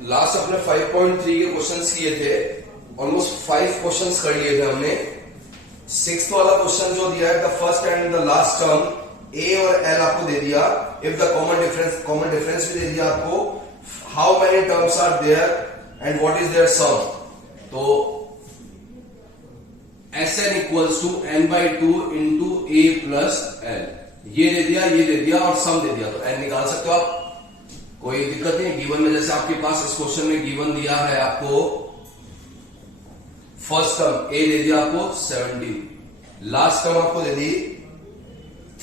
Last अपने 5.3 के questions किए थे, ऑलमोस्ट 5 क्वेश्चंस कर लिए थे हमने। 6th वाला क्वेश्चन जो दिया है, the first and the last term A और एल आपको दे दिया। इफ द कॉमन डिफरेंस भी दे दिया आपको। How many terms are there and what is there sum. तो Sn equals to n/2 into A plus L, ये दे दिया और सम दे दिया, तो n निकाल सकते हो आप, कोई दिक्कत नहीं। गिवन में जैसे आपके पास इस क्वेश्चन में गिवन दिया है आपको फर्स्ट टर्म ए दे दिया आपको 17, लास्ट टर्म आपको दे दी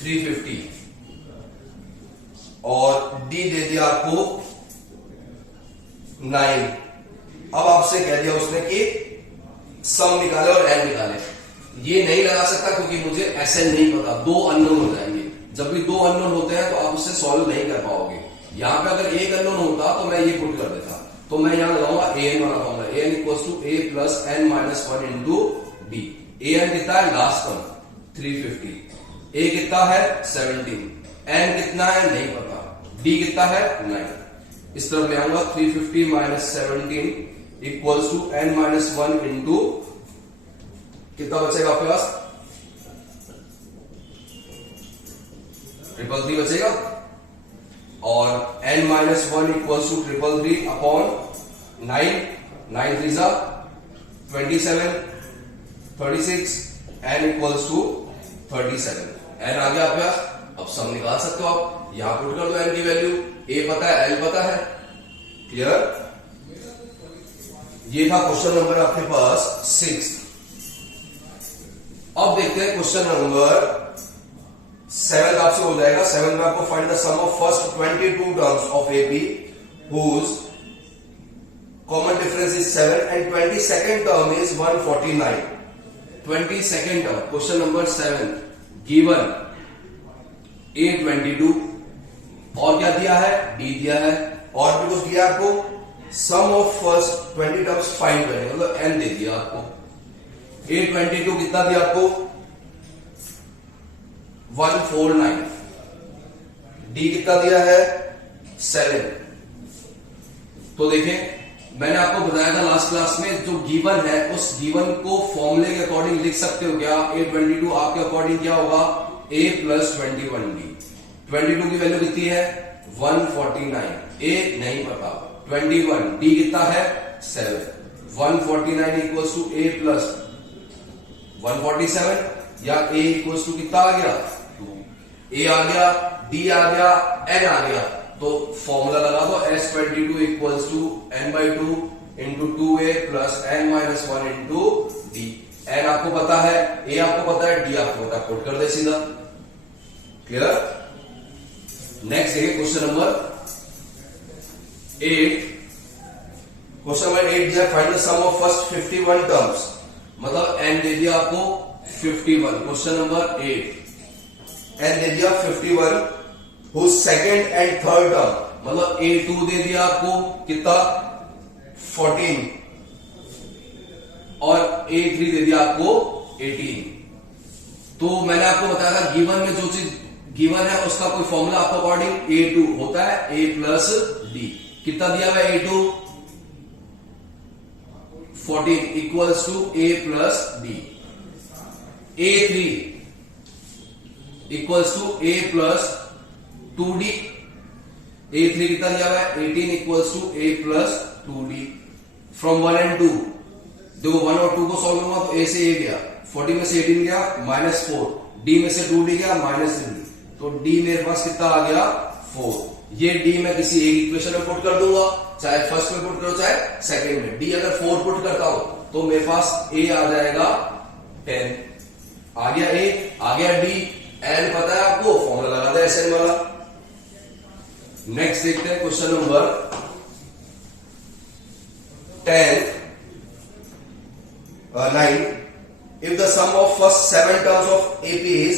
350 और डी दे दिया आपको 9। अब आपसे कह दिया उसने कि सम निकाले और एन निकाले। ये नहीं लगा सकता क्योंकि मुझे एसएन नहीं पता, 2 अननोन हो जाएंगे। जब भी 2 अननोन होते हैं तो आप उससे सॉल्व नहीं कर पाओगे। यहां पे अगर एक अननोन होता तो मैं ये पुट कर देता, तो मैं यहां लगाऊंगा एन वाला formula, N equals to A plus N minus 1 into D. N कितना है लास्ट टर्म 350, ए कितना है 17, एन कितना है नहीं पता, डी कितना है 9। इस तरफ ले आऊंगा 350 minus 17 equals to N minus 1 into कितना बचेगा आपके पास 333 बचेगा, और n minus 1 equals to 333 upon 9, 9 3 जा 27, 36, n इक्वल्स टू 37। n आ गया आपके पास। अब सम निकाल सकते हो आप, यहां पुट कर दो n की वैल्यू, a पता है l पता है। क्लियर। ये था क्वेश्चन नंबर आपके पास 6। अब देखते हैं क्वेश्चन नंबर 7 आपसे हो जाएगा। 7 में आपको find the sum of first 22 terms of AP whose common difference is 7 and 22nd term is 149। 22nd term question number 7 given A22 और क्या दिया है D दिया है, और भी कुछ दिया आपको। सम ऑफ फर्स्ट 20 टर्म्स फाइंड करेंगे, मतलब n दे दिया आपको। A22 कितना दिया आपको 149, डी कितना दिया है 7। तो देखें मैंने आपको बताया था लास्ट क्लास में, जो गिवन है उस गिवन को फॉर्मूले के अकॉर्डिंग लिख सकते हो क्या। A22 आपके अकॉर्डिंग क्या होगा a प्लस 21d। 22 की वैल्यू कितनी है 149, a नहीं पता 21, d कितना है 7। 149 इक्वल्स टू a प्लस 147 या a इक्वल्स टू कितना आ गया 2। a आ गया, d आ गया, n आ गया, तो फॉर्मूला लगा दो S22 equals to n/2 into 2a plus n minus 1 into D. n आपको पता है, a आपको पता है, d आपको पता है, पुट कर दे सीधा। क्लियर। नेक्स्ट देखिए क्वेश्चन नंबर 8। क्वेश्चन नंबर 8 दिया find the sum of first 51 terms, मतलब n दे दिया आपको 51। क्वेश्चन नंबर 8 n दे दिया 51 whose second and third term, मतलब A2 दे दिया आपको कितना 14 और A3 दे दिया आपको 18। तो मैंने आपको बताया था गिवन में जो चीज गिवन है उसका कोई फॉर्मूला आपको अकॉर्डिंग A2 होता है a प्लस डी। कितना दिया हुआ A2 14 equals to a plus D. A3 equals to a plus 2d। A3 कितना दिया हुआ है 18 equals to a plus 2d। From 1 and 2 देखो 1 और 2 को सॉल्व करूंगा तो a से a गया, 40 में से 18 गया -4, d में से 2d गया -3, तो d मेरे पास कितना आ गया 4। ये d मैं किसी एक इक्वेशन में पुट कर दूंगा, चाहे फर्स्ट में पुट करो चाहे सेकंड में। d अगर 4 पुट करता हूं तो मेरे पास a आ जाएगा 10, आ गया a, आ गया d, n पता है आपको, फॉर्मूला लगा दे Sn वाला। नेक्स्ट देखते हैं question number 9। If the sum of first 7 terms of AP is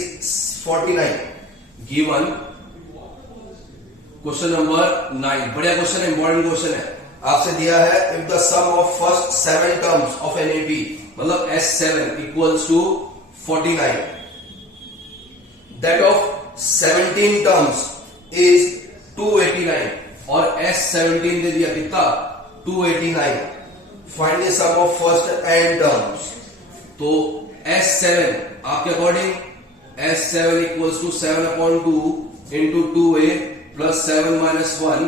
49 given. Question number 9 बढ़िया क्वेश्चन है, इंपॉर्टेंट क्वेश्चन है। आपसे दिया है if the sum of first 7 terms of an AP, मतलब S7 equals to 49, that of 17 terms is 289 और S17 दे दिया कितना 289. Find the sum of first N terms. तो S7 आपके according S7 equals to 7/2 into 2a plus 7 minus 1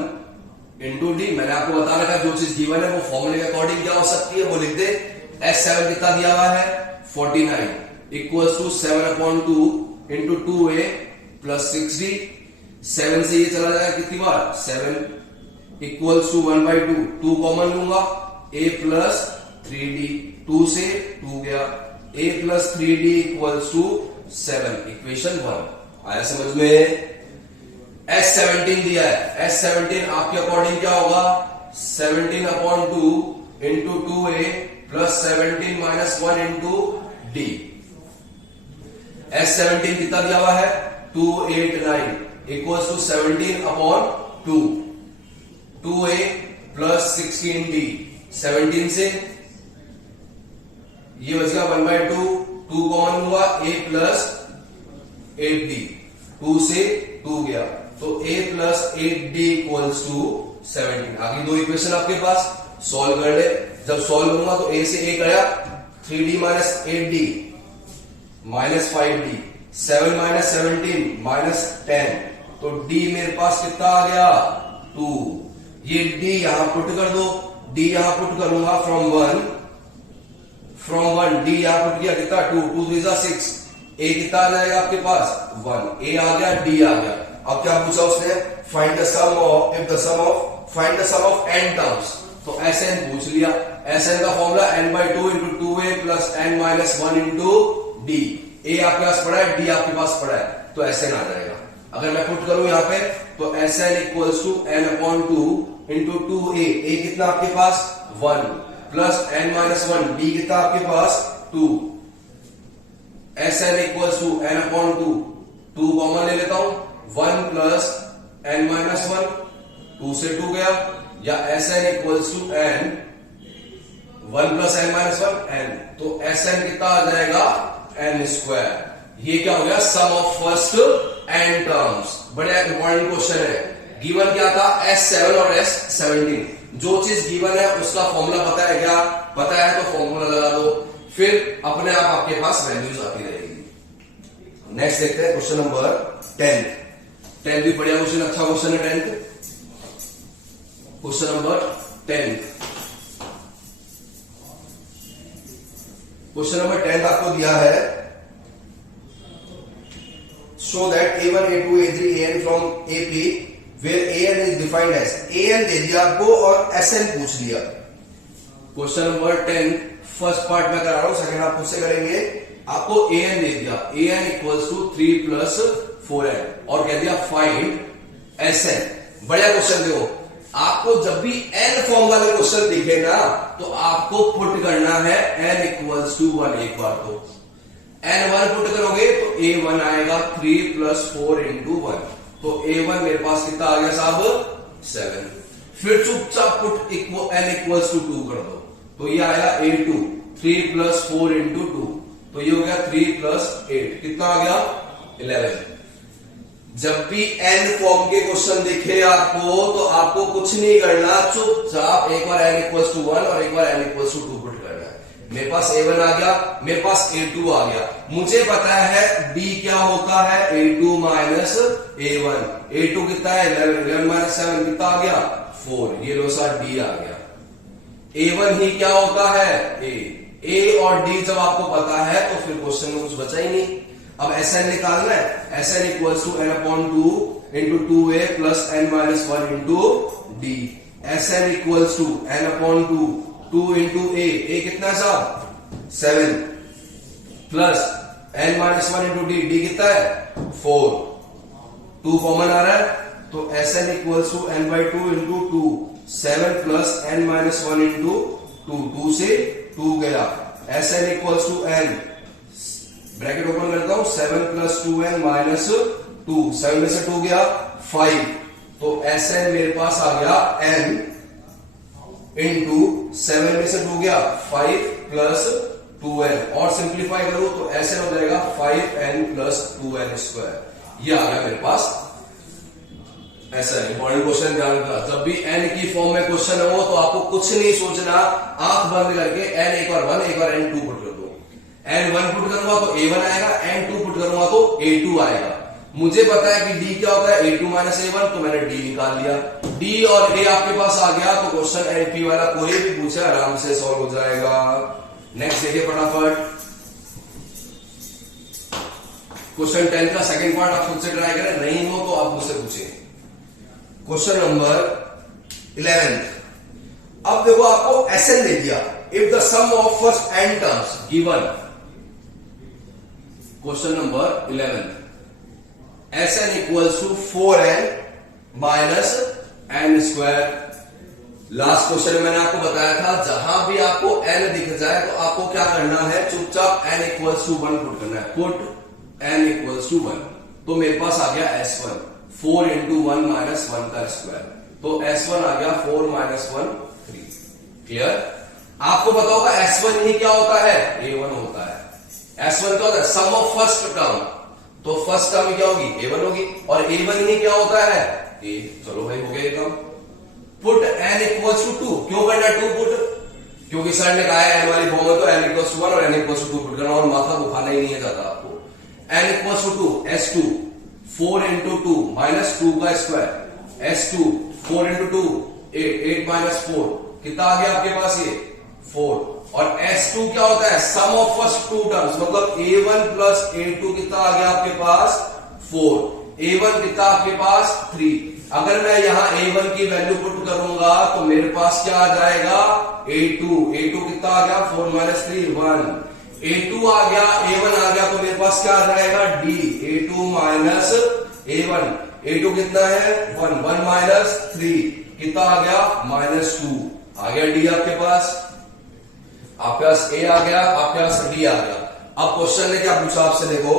into D. मैंने आपको बता रखा जो चीज गिवन है वो फॉर्मूले के अकॉर्डिंग क्या हो सकती है वो लिख दे. S7 कितना दिया हुआ है 49 equals to 7/2 into 2a plus 6d. 7 से ये चला जाएगा कितनी बार 7 इक्वल्स टू 1/2. 2 कॉमन लूंगा a प्लस 3d. 2 से 2 गया. a plus 3d equals to 7. Equation 1 आया समझ में. S17 दिया है. S17 आपके अकॉर्डिंग क्या होगा 17/2 into 2a plus 17 minus 1 into D. S17 कितना दिया हुआ है 289 equals to 17/2 2a plus 16d. 17 से ये बच गया 1/2. 2 कॉमन हुआ a प्लस 8d. 2 से 2 गया तो a plus 8d equals to 17. आगे दो इक्वेशन आपके पास सॉल्व कर ले. जब सॉल्व करूंगा तो a से a गया 3d minus 8d minus 5d. 7 minus 17 minus 10 तो d मेरे पास कितना आ गया 2. ये d यहां पुट कर दो. d यहां पुट करूंगा फ्रॉम 1 d यहां पुट किया कितना 2 2 3 6. a कितना आ जाएगा आपके पास 1. a आ गया d आ गया. अब क्या पूछा उसने find the sum of if the sum of find the sum of n terms. तो Sn पूछ लिया. Sn का formula n/2 into 2a plus n minus 1 into D. a आपके पास पड़ा है d आपके पास पड़ा है तो Sn आ जाएगा. अगर मैं पुट करूं यहां पे तो Sn equals to n/2 into 2a. a कितना आपके पास 1 प्लस n माइनस 1 d कितना आपके पास 2. Sn equals to n/2 2 common ले लेता हूं 1 प्लस n माइनस 1 2 से 2 गया. या Sn equals to n 1 plus n minus 1 n. तो Sn कितना आ जाएगा n स्क्वायर. ये क्या हो गया सम ऑफ फर्स्ट n टर्म्स. बड़ा इंपॉर्टेंट क्वेश्चन है. गिवन क्या था S7 और S17. जो चीज गिवन है उसका फॉर्मूला पता है क्या पता है तो फॉर्मूला लगा दो. फिर अपने आप आपके पास वैल्यूज आती रहेगी. नेक्स्ट देखते हैं क्वेश्चन नंबर 10. 10 भी बढ़िया क्वेश्चन अच्छा क्वेश्चन है 10th. Question number 10. Question number 10 आपको दिया है show that a1 a2 a3 an from ap where an is defined as. an दे दिया आपको और sn पूछ लिया. क्वेश्चन नंबर 10 फर्स्ट पार्ट में करा रहा हूं सेकंड आप खुद से करेंगे. आपको an दे दिया an equals to 3 plus 4n और कह दिया फाइंड Sn. बढ़िया क्वेश्चन देखो. आपको जब भी n फॉर्म वाले क्वेश्चन दिखे ना तो आपको पुट करना है n इक्वल्स टू 1. एक बार तो n1 पुट करोगे तो a1 आएगा 3 प्लस 4 इंटू 1. तो a1 मेरे पास कितना आ गया साहब 7. फिर चुपचाप पुट n इक्वल्स टू 2 कर दो तो ये आएगा a2 3 प्लस 4 इंटू 2. तो ये हो गया 3 प्लस 8 कितना आ गया 11. जब भी n फॉर्म के क्वेश्चन दिखे आपको तो आपको कुछ नहीं करना. चुपचाप एक बार n इक्वल्स टू 1 और एक बार n इक्वल्स टू 2 पुट करना है. मेरे पास a1 आ गया मेरे पास a2 आ गया. मुझे पता है d क्या होता है a2 माइनस a1. a2 कितना है 11 माइनस 7 कितना आ गया 4. ये लो सा d आ गया. a1 ही क्या होता है a और d जब आपको पता है तो फिर क्वेश्चन में कुछ बचा ही नहीं. अब Sn निकालना है. Sn equals to n/2 into 2a plus n minus 1 into D. Sn equals to n/2 2 into a कितना है साहब 7 plus n minus 1 into D. D कितना है 4. 2 कॉमन आ रहा है तो Sn equals to n/2 into 2 7 plus n minus 1 into 2. 2 से 2 गया. Sn equals to n bracket open करता हूं 7 प्लस 2n माइनस 2. 7 में से 2 गया 5. तो Sn मेरे पास आ गया n इंटू 7 में से 2 गया 5 प्लस 2n और सिंप्लीफाई करूं तो Sn हो जाएगा 5n प्लस 2n स्क्वायर. ये आ गया मेरे पास ऐसा इंपॉर्टेंट क्वेश्चन ध्यान रखना, जब भी एन की फॉर्म में क्वेश्चन हो तो आपको कुछ नहीं सोचना, आंख बंद करके एन एक बार 1 एक बार एन 2 पुट कर दो। एन 1 पुट करूंगा तो A1 आएगा, एन 2 पुट करूंगा तो A2 आएगा। मुझे पता है कि D क्या होता है, A2 माइनस A1, तो मैंने D निकाल लिया। D और A आपके पास आ गया तो क्वेश्चन NP वाला कोई भी पूछे आराम से सॉल्व हो जाएगा। नेक्स्ट देखिए फटाफट, क्वेश्चन 10 का सेकंड पार्ट आप खुद से ट्राई करें, नहीं हो तो आप मुझसे पूछें। Question number 11। अब देखो आपको SN दे दिया, if the sum of first n terms given. Question number 11, SN equals to 4n minus n square. Last question में मैंने आपको बताया था जहां भी आपको n दिख जाए तो आपको क्या करना है, चुपचाप n इक्वल्स टू 1 पुट करना है, पुट n इक्वल्स टू 1। तो मेरे पास आ गया S1, 4 इंटू 1 माइनस 1 का स्क्वायर, तो S1 आ गया 4 माइनस 1 3। क्लियर? आपको पता होगा S1 ही क्या होता है, A1 होता है। S1 क्या होता है, सम ऑफ फर्स्ट टर्म, तो फर्स्ट टर्म क्या होगी, A1 होगी, और A1 ही क्या होता है, A। चलो भाई हो गया एकदम। पुट n इक्वल्स टू 2, क्यों करना है 2 पुट, क्योंकि सर ने कहा है n वाली फॉर्म में तो n इक्वल्स टू 1 और n इक्वल्स टू 2 पुट करना, और माथा उठाना ही नहीं है ज्यादा आपको। n equals to 2, S2 4 into 2 minus 2 का स्क्वायर, S2 4 इंटू 2 8 माइनस 4, कितना आ गया आपके पास ये 4। और S2 क्या होता है, सम ऑफ फर्स्ट 2 टर्म्स, मतलब A1 प्लस A2 कितना आ गया आपके पास 4, A1 कितना आपके पास 3। अगर मैं यहां A1 की वैल्यू पुट करूंगा तो मेरे पास क्या आ जाएगा, A2 कितना आ गया 4 माइनस 3 1, A2 आ गया, A1 आ गया, तो मेरे पास क्या आ जाएगा D, A2 minus A1, A2 कितना है 1 माइनस 3 कितना आ गया माइनस 2, आ गया D आपके पास A आ गया, आपके पास D आ गया। अब क्वेश्चन ने क्या पूछा आपसे, देखो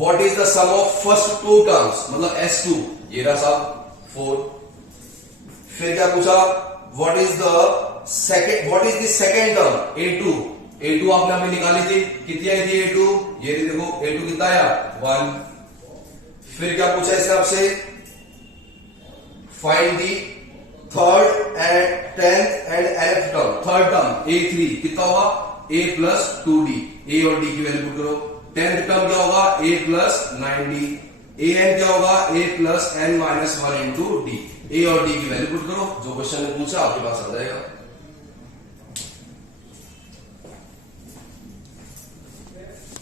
what is the sum of first 2 terms, मतलब S2 ये रहा साहब 4। फिर क्या पूछा, what is the second term A2 आपने अभी निकाली थी, कितनी आई थी A2, ये देखो A2 कितना आया 1। फिर क्या पूछा इसने आपसे, find the third and 10th and nth term, third term A3 कितना होगा A प्लस 2D, A और D की वैल्यू पुट करो। 10th टर्म क्या होगा A प्लस 9D, an क्या होगा A plus n minus 1 into D, A और D की वैल्यू पुट करो, जो क्वेश्चन ने पूछा आपके पास आ जाएगा।